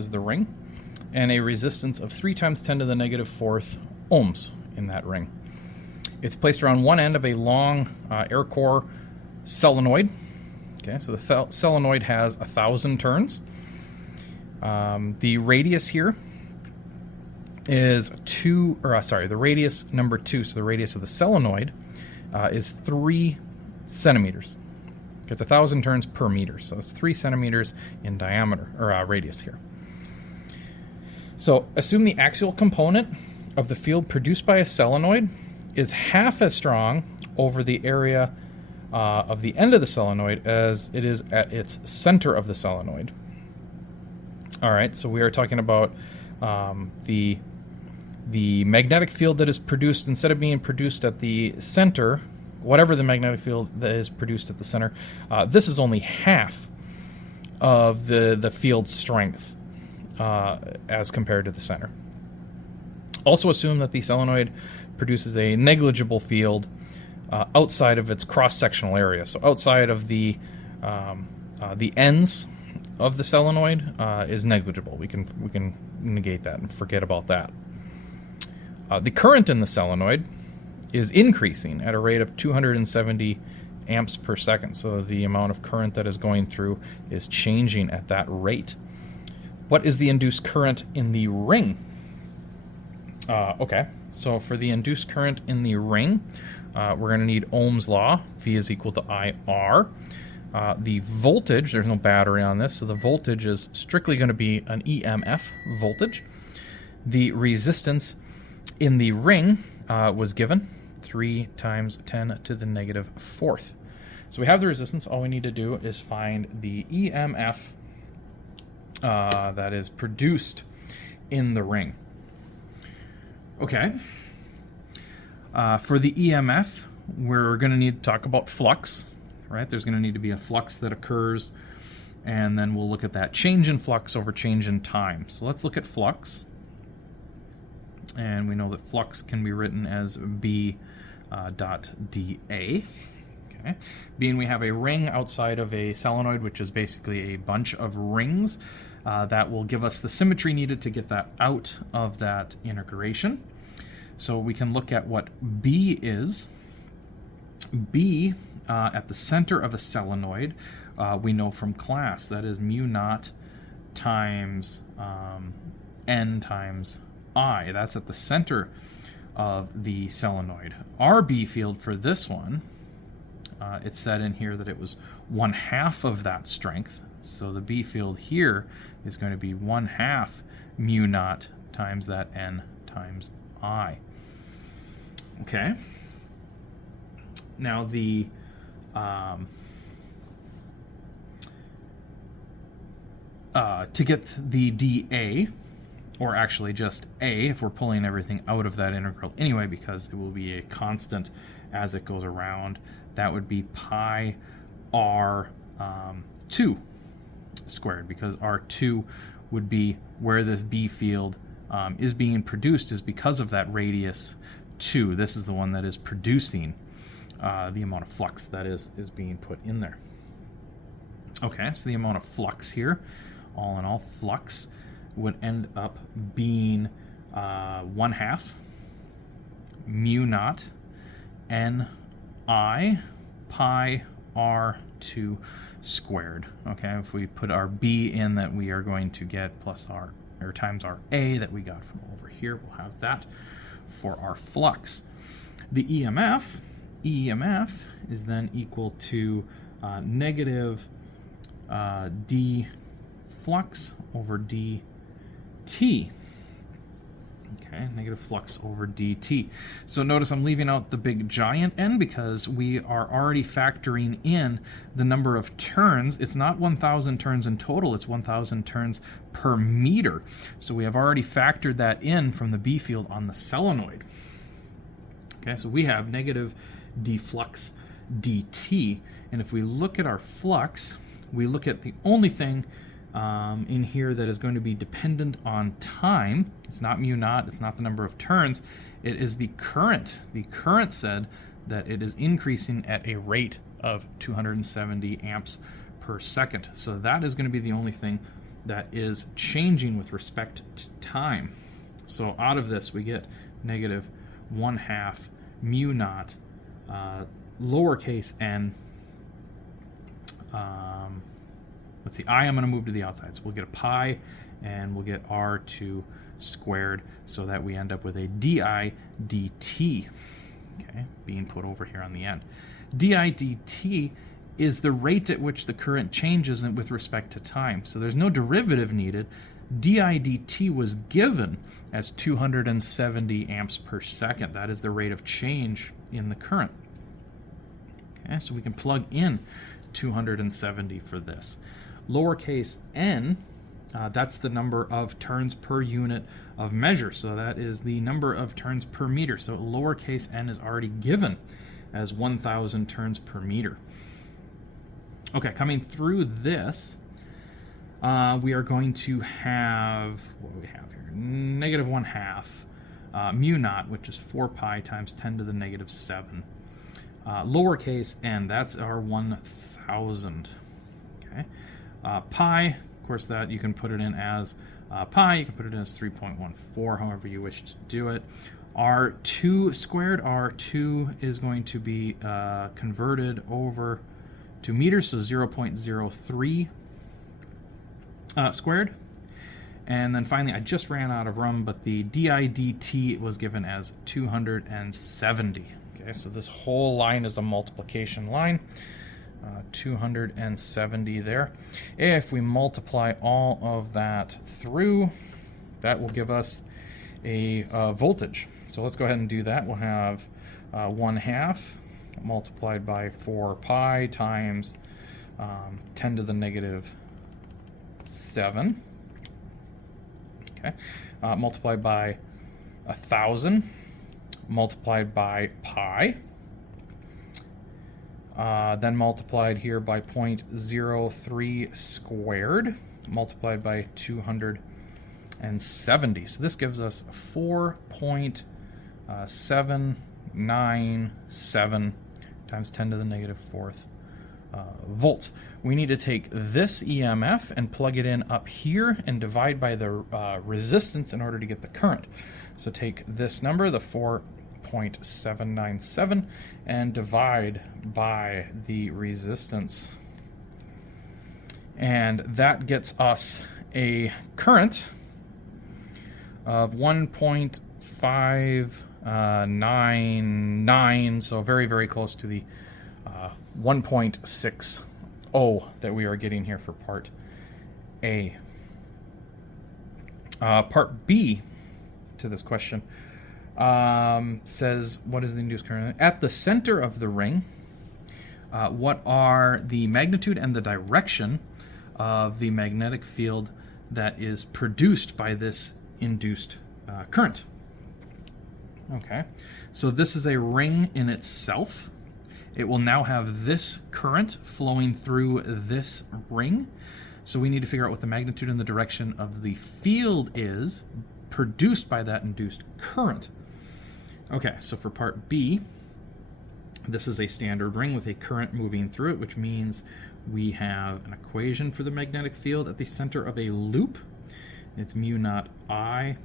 is the ring, and a resistance of 3 times 10 to the negative 4th ohms in that ring. It's placed around one end of a long air core solenoid. Okay, so the solenoid has 1,000 turns. The radius here is the radius number 2, so the radius of the solenoid is 3 centimeters. It's 1,000 turns per meter, so it's 3 centimeters in diameter, or radius here. So assume the axial component of the field produced by a solenoid is half as strong over the area of the end of the solenoid as it is at its center of the solenoid. All right, so we are talking about the magnetic field that is produced, instead of being produced at the center, whatever the magnetic field that is produced at the center, this is only half of the field's strength as compared to the center. Also assume that the solenoid produces a negligible field outside of its cross-sectional area. So outside of the ends of the solenoid is negligible. We can negate that and forget about that. The current in the solenoid is increasing at a rate of 270 amps per second. So the amount of current that is going through is changing at that rate. What is the induced current in the ring? Okay, so for the induced current in the ring, we're going to need Ohm's law. V is equal to IR. The voltage, there's no battery on this, so the voltage is strictly going to be an EMF voltage. The resistance in the ring was given 3 times 10 to the negative 4th. So we have the resistance. All we need to do is find the EMF that is produced in the ring. Okay. For the EMF, we're going to need to talk about flux, right? There's going to need to be a flux that occurs, and then we'll look at that change in flux over change in time. So let's look at flux. And we know that flux can be written as B dot dA. Okay. Being we have a ring outside of a solenoid, which is basically a bunch of rings, that will give us the symmetry needed to get that out of that integration. So we can look at what B is. B at the center of a solenoid, we know from class, that is mu naught times N times I. That's at the center of the solenoid. Our B field for this one, it said in here that it was 1/2 of that strength. So the B field here is going to be 1/2 mu naught times that N times I. Okay. Now the to get the dA, or actually just A, if we're pulling everything out of that integral anyway, because it will be a constant as it goes around, that would be pi R2 squared, because R2 would be where this B field is being produced, is because of that radius 2. This is the one that is producing the amount of flux that is being put in there. Okay, so the amount of flux here, all in all, flux would end up being 1/2 mu naught Ni pi R2 squared. Okay, if we put our B in, that we are going to get plus our, or times our A that we got from over here, we'll have that for our flux. The EMF is then equal to negative d flux over dt. Okay, negative flux over dt. So notice I'm leaving out the big giant N because we are already factoring in the number of turns. It's not 1,000 turns in total, it's 1,000 turns per meter. So we have already factored that in from the B field on the solenoid. Okay, so we have negative d flux dt. And if we look at our flux, we look at the only thing in here that is going to be dependent on time. It's not mu naught, it's not the number of turns, it is the current. The current said that it is increasing at a rate of 270 amps per second. So that is going to be the only thing that is changing with respect to time. So out of this we get negative 1/2 mu naught lowercase n. Let's see, I'm going to move to the outside. So we'll get a pi, and we'll get r2 squared, so that we end up with a di dt, okay, being put over here on the end. Di dt is the rate at which the current changes with respect to time. So there's no derivative needed. Di dt was given as 270 amps per second. That is the rate of change in the current. Okay, so we can plug in 270 for this. Lowercase n, that's the number of turns per unit of measure. So that is the number of turns per meter. So lowercase n is already given as 1,000 turns per meter. Okay, coming through this, we are going to have, what do we have here? Negative 1/2 mu naught, which is 4 pi times 10 to the negative 7. Lowercase n, that's our 1,000. Okay. Pi, of course, that you can put it in as pi, you can put it in as 3.14, however you wish to do it. R2 squared, R2 is going to be converted over to meters, so 0.03 squared. And then finally, I just ran out of room, but the di dt was given as 270. Okay, so this whole line is a multiplication line. 270 there. If we multiply all of that through, that will give us a voltage. So let's go ahead and do that. We'll have 1/2 multiplied by 4 pi times 10 to the negative 7. Okay, multiplied by 1,000 multiplied by pi. Then multiplied here by 0.03 squared, multiplied by 270. So this gives us 4.797 times 10 to the negative 4th volts. We need to take this EMF and plug it in up here and divide by the resistance in order to get the current. So take this number, the 4.797, and divide by the resistance. And that gets us a current of 1.599, so very, very close to the 1.60 that we are getting here for part A. Part B to this question says, what is the induced current? At the center of the ring, what are the magnitude and the direction of the magnetic field that is produced by this induced current? Okay, so this is a ring in itself. It will now have this current flowing through this ring. So we need to figure out what the magnitude and the direction of the field is produced by that induced current. Okay, so for part B, this is a standard ring with a current moving through it, which means we have an equation for the magnetic field at the center of a loop. It's mu naught I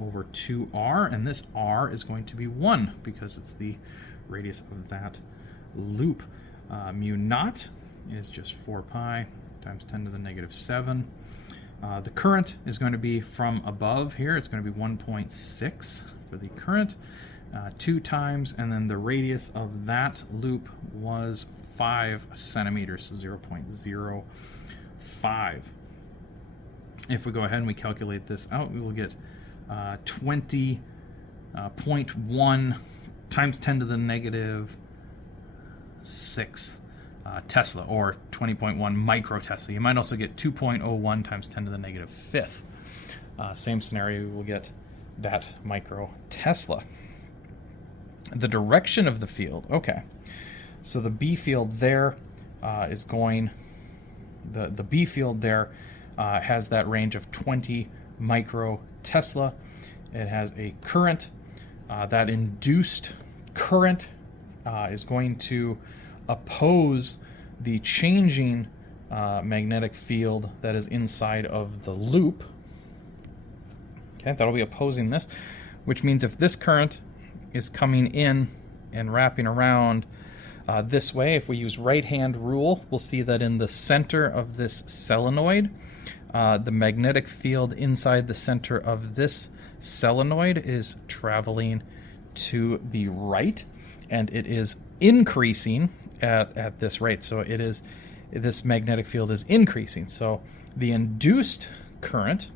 over 2r, and this r is going to be 1 because it's the radius of that loop. Mu naught is just 4 pi times 10 to the negative 7. The current is going to be from above here. It's going to be 1.6 for the current, 2 times, and then the radius of that loop was 5 centimeters, so 0.05. If we go ahead and we calculate this out, we will get 20.1 times 10 to the negative 6 Tesla, or 20.1 microtesla. You might also get 2.01 times 10 to the negative 5th. Same scenario, we will get that microtesla. The direction of the field, okay. So the B field there is going, the B field there has that range of 20 microtesla. It has a current. That induced current is going to oppose the changing magnetic field that is inside of the loop. Okay, that'll be opposing this, which means if this current is coming in and wrapping around this way, if we use right-hand rule, we'll see that in the center of this solenoid, the magnetic field inside the center of this solenoid is traveling to the right, and it is increasing at this rate. So this magnetic field is increasing. So the induced current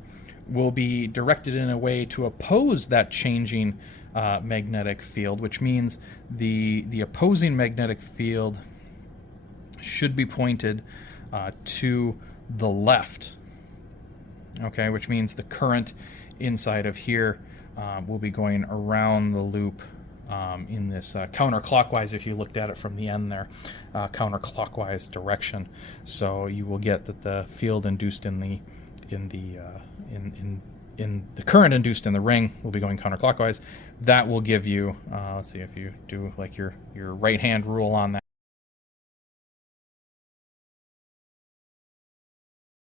will be directed in a way to oppose that changing magnetic field, which means the opposing magnetic field should be pointed to the left. Okay, which means the current inside of here will be going around the loop in this counterclockwise, if you looked at it from the end there, counterclockwise direction. So you will get that the field induced in the current induced in the ring will be going counterclockwise. That will give you, let's see if you do like your right hand rule on that.